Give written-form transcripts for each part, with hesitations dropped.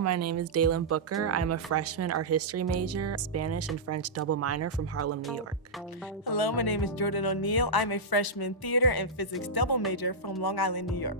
my name is Dalyn Booker. I'm a freshman art history major, Spanish and French double minor from Harlem, New York. Hello, my name is Jordyn O'Neill. I'm a freshman theater and physics double major from Long Island, New York.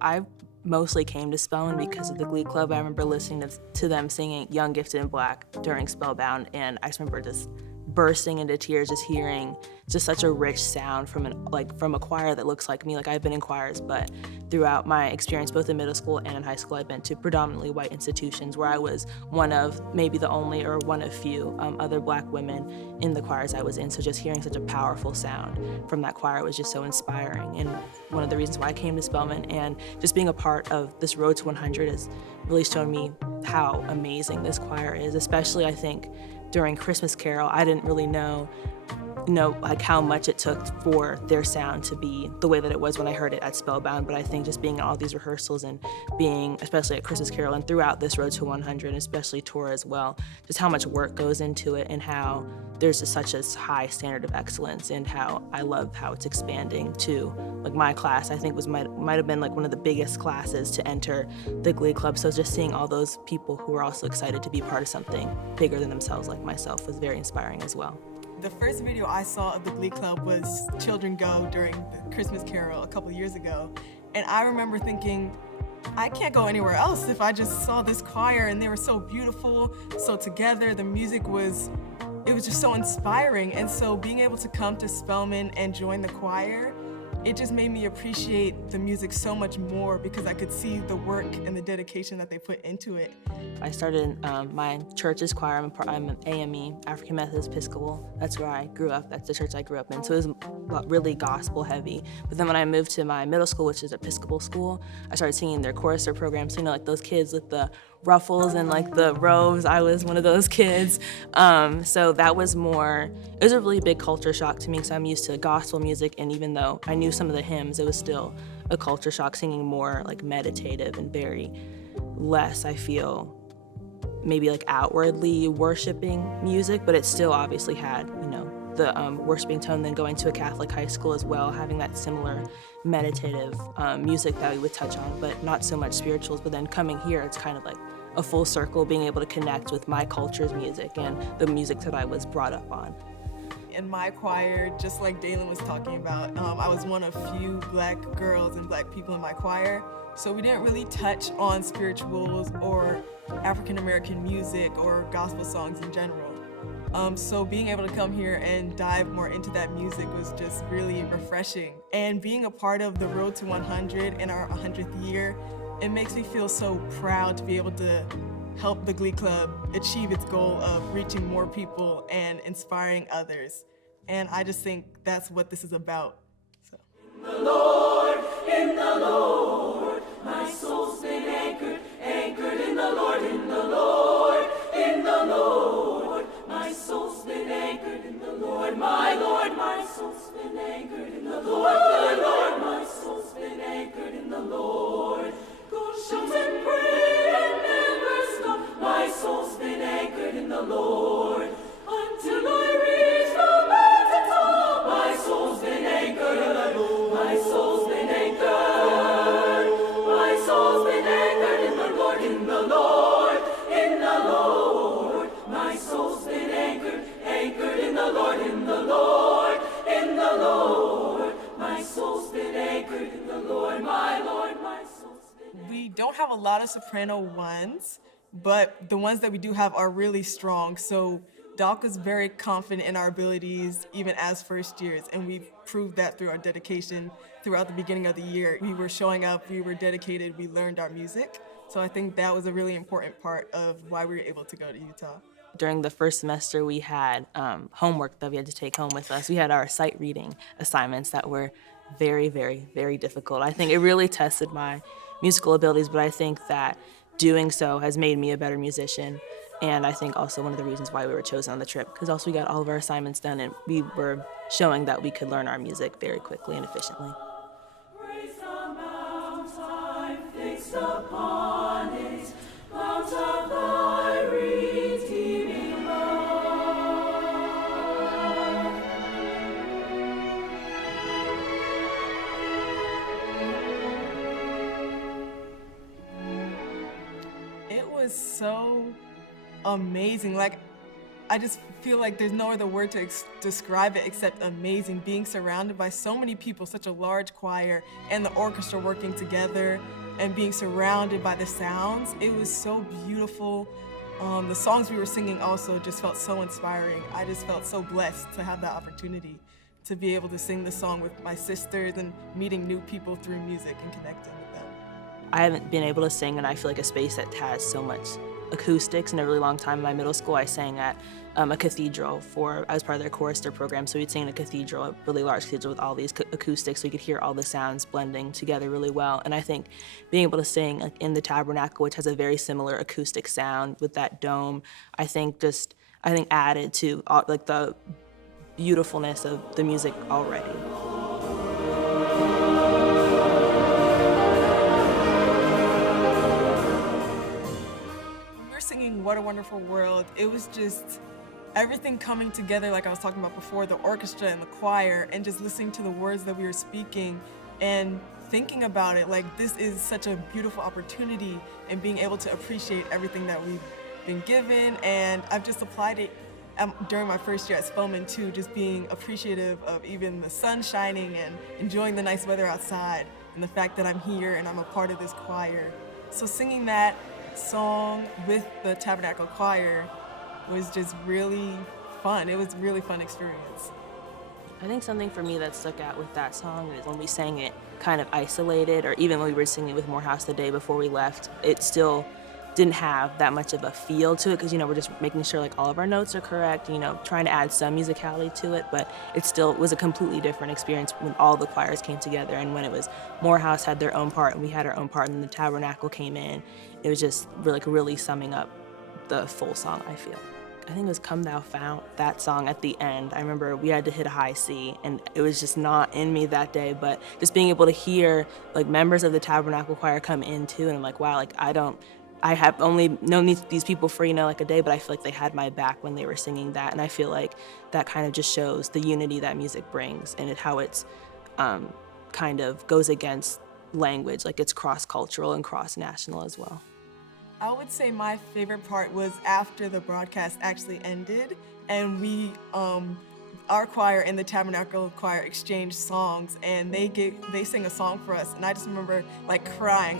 I mostly came to Spelman because of the Glee Club. I remember listening to them singing Young, Gifted, and Black during Spellbound, and I just remember just bursting into tears, just hearing just such a rich sound from a choir that looks like me. Like, I've been in choirs, but throughout my experience, both in middle school and in high school, I've been to predominantly white institutions where I was one of maybe the only or one of few other Black women in the choirs I was in. So just hearing such a powerful sound from that choir was just so inspiring, and one of the reasons why I came to Spelman. And just being a part of this Road to 100 has really shown me how amazing this choir is, especially I think during Christmas Carol. I didn't really know like how much it took for their sound to be the way that it was when I heard it at Spellbound. But I think just being at all these rehearsals and being, especially at Christmas Carol and throughout this Road to 100, especially tour as well, just how much work goes into it and how there's just such a high standard of excellence, and how I love how it's expanding to, like, my class, I think might have been like one of the biggest classes to enter the Glee Club. So just seeing all those people who are also excited to be part of something bigger than themselves like myself was very inspiring as well. The first video I saw of the Glee Club was Children Go during the Christmas Carol a couple years ago. And I remember thinking, I can't go anywhere else if I just saw this choir, and they were so beautiful, so together. The music was just so inspiring. And so being able to come to Spelman and join the choir, it just made me appreciate the music so much more because I could see the work and the dedication that they put into it. I started my church's choir. I'm an AME, African Methodist Episcopal. That's where I grew up. That's the church I grew up in. So it was really gospel heavy. But then when I moved to my middle school, which is Episcopal school, I started singing their chorister programs. So, like those kids with the ruffles and like the robes, I was one of those kids. So that was it was a really big culture shock to me because I'm used to gospel music, and even though I knew some of the hymns, it was still a culture shock singing more like meditative and very less, I feel, maybe like outwardly worshiping music, but it still obviously had, the worshiping tone. Then going to a Catholic high school as well, having that similar meditative music that we would touch on, but not so much spirituals. But then coming here, it's kind of like a full circle, being able to connect with my culture's music and the music that I was brought up on. In my choir, just like Dalyn was talking about, I was one of few Black girls and Black people in my choir. So we didn't really touch on spirituals or African American music or gospel songs in general. So being able to come here and dive more into that music was just really refreshing. And being a part of the Road to 100 in our 100th year, it makes me feel so proud to be able to help the Glee Club achieve its goal of reaching more people and inspiring others. And I just think that's what this is about. So. In the Lord, my soul's been anchored, anchored in the Lord, in the Lord, in the Lord. My soul's been anchored in the Lord, my soul's been anchored in the Lord, my soul's been anchored in the Lord. Go shout and pray and never stop. My soul's been anchored in the Lord until I reach the mountain top. My soul's been anchored in the Lord. My soul's been anchored. My soul's been anchored in the Lord, in the Lord, in the Lord. My soul's been anchored, anchored in the Lord, in the Lord, in the Lord. My soul's been anchored in the Lord, my soul's been. We don't have a lot of soprano ones, but the ones that we do have are really strong. So Dalka's very confident in our abilities, even as first years, and we've proved that through our dedication throughout the beginning of the year. We were showing up, we were dedicated, we learned our music. So I think that was a really important part of why we were able to go to Utah. During the first semester, we had homework that we had to take home with us. We had our sight reading assignments that were very, very, very difficult. I think it really tested my musical abilities, but I think that doing so has made me a better musician. And I think also one of the reasons why we were chosen on the trip, because also we got all of our assignments done and we were showing that we could learn our music very quickly and efficiently. Raise the mountain fixed upon it, mount of thy redeeming love. It so amazing. Like, I just feel like there's no other word to describe it except amazing. Being surrounded by so many people, such a large choir, and the orchestra working together, and being surrounded by the sounds. It was so beautiful. The songs we were singing also just felt so inspiring. I just felt so blessed to have that opportunity to be able to sing the song with my sisters and meeting new people through music and connecting with them. I haven't been able to sing, and I feel like a space that has so much acoustics. In a really long time in my middle school, I sang at a cathedral I was part of their chorister program, so we'd sing in a cathedral, a really large cathedral with all these acoustics, so you could hear all the sounds blending together really well. And I think being able to sing like, in the tabernacle, which has a very similar acoustic sound with that dome, I think added to like the beautifulness of the music already. We were singing What a Wonderful World. It was just everything coming together, like I was talking about before, the orchestra and the choir, and just listening to the words that we were speaking and thinking about it, like this is such a beautiful opportunity, and being able to appreciate everything that we've been given. And I've just applied it during my first year at Spelman too, just being appreciative of even the sun shining and enjoying the nice weather outside, and the fact that I'm here and I'm a part of this choir. So singing that song with the Tabernacle Choir was just really fun. It was a really fun experience. I think something for me that stuck out with that song is when we sang it kind of isolated, or even when we were singing it with Morehouse the day before we left, it still didn't have that much of a feel to it, because we're just making sure like all of our notes are correct, trying to add some musicality to it, but it still was a completely different experience when all the choirs came together, and when it was Morehouse had their own part and we had our own part and the Tabernacle came in. It was just really summing up the full song, I feel. I think it was Come Thou Fount, that song at the end. I remember we had to hit a high C, and it was just not in me that day, but just being able to hear like members of the Tabernacle Choir come in too, and I'm like, wow, like I have only known these people for, like a day, but I feel like they had my back when they were singing that, and I feel like that kind of just shows the unity that music brings, and how it's kind of goes against language, like it's cross-cultural and cross-national as well. I would say my favorite part was after the broadcast actually ended, and we, our choir and the Tabernacle Choir exchanged songs, and they sang a song for us, and I just remember like crying.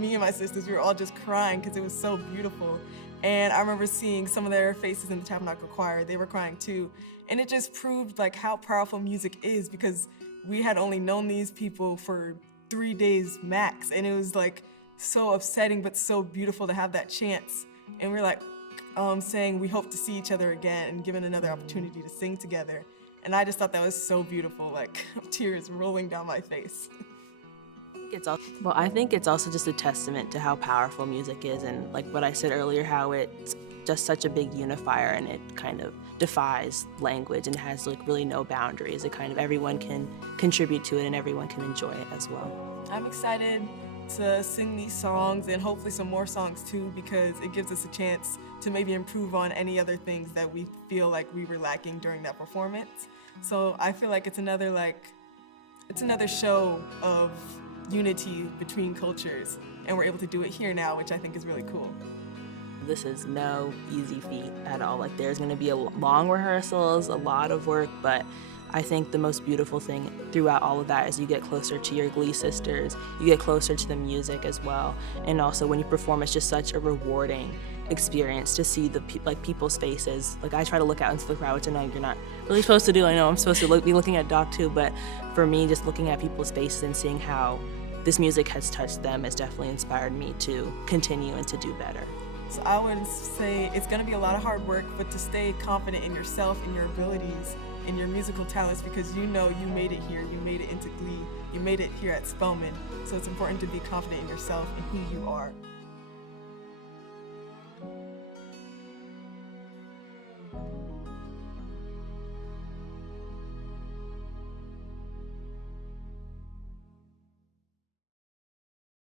Me and my sisters, we were all just crying because it was so beautiful. And I remember seeing some of their faces in the Tabernacle Choir. They were crying too, and it just proved like how powerful music is, because we had only known these people for 3 days max, and it was like so upsetting but so beautiful to have that chance. And we're like saying we hope to see each other again and given another opportunity to sing together. And I just thought that was so beautiful, like tears rolling down my face. I think it's also just a testament to how powerful music is, and like what I said earlier, how it's just such a big unifier, and it kind of defies language and has like really no boundaries. It kind of, everyone can contribute to it and everyone can enjoy it as well. I'm excited to sing these songs, and hopefully some more songs too, because it gives us a chance to maybe improve on any other things that we feel like we were lacking during that performance. So I feel like it's another show of unity between cultures, and we're able to do it here now, which I think is really cool. This is no easy feat at all. Like there's gonna be long rehearsals, a lot of work, but I think the most beautiful thing throughout all of that is you get closer to your Glee sisters, you get closer to the music as well, and also when you perform, it's just such a rewarding experience to see the people's faces. Like I try to look out into the crowd, which I know you're not really supposed to do. I know I'm supposed to be looking at Doc too, but for me, just looking at people's faces and seeing how this music has touched them has definitely inspired me to continue and to do better. So I would say it's gonna be a lot of hard work, but to stay confident in yourself and your abilities and your musical talents, because you made it here, you made it into Glee, you made it here at Spelman. So it's important to be confident in yourself and who you are.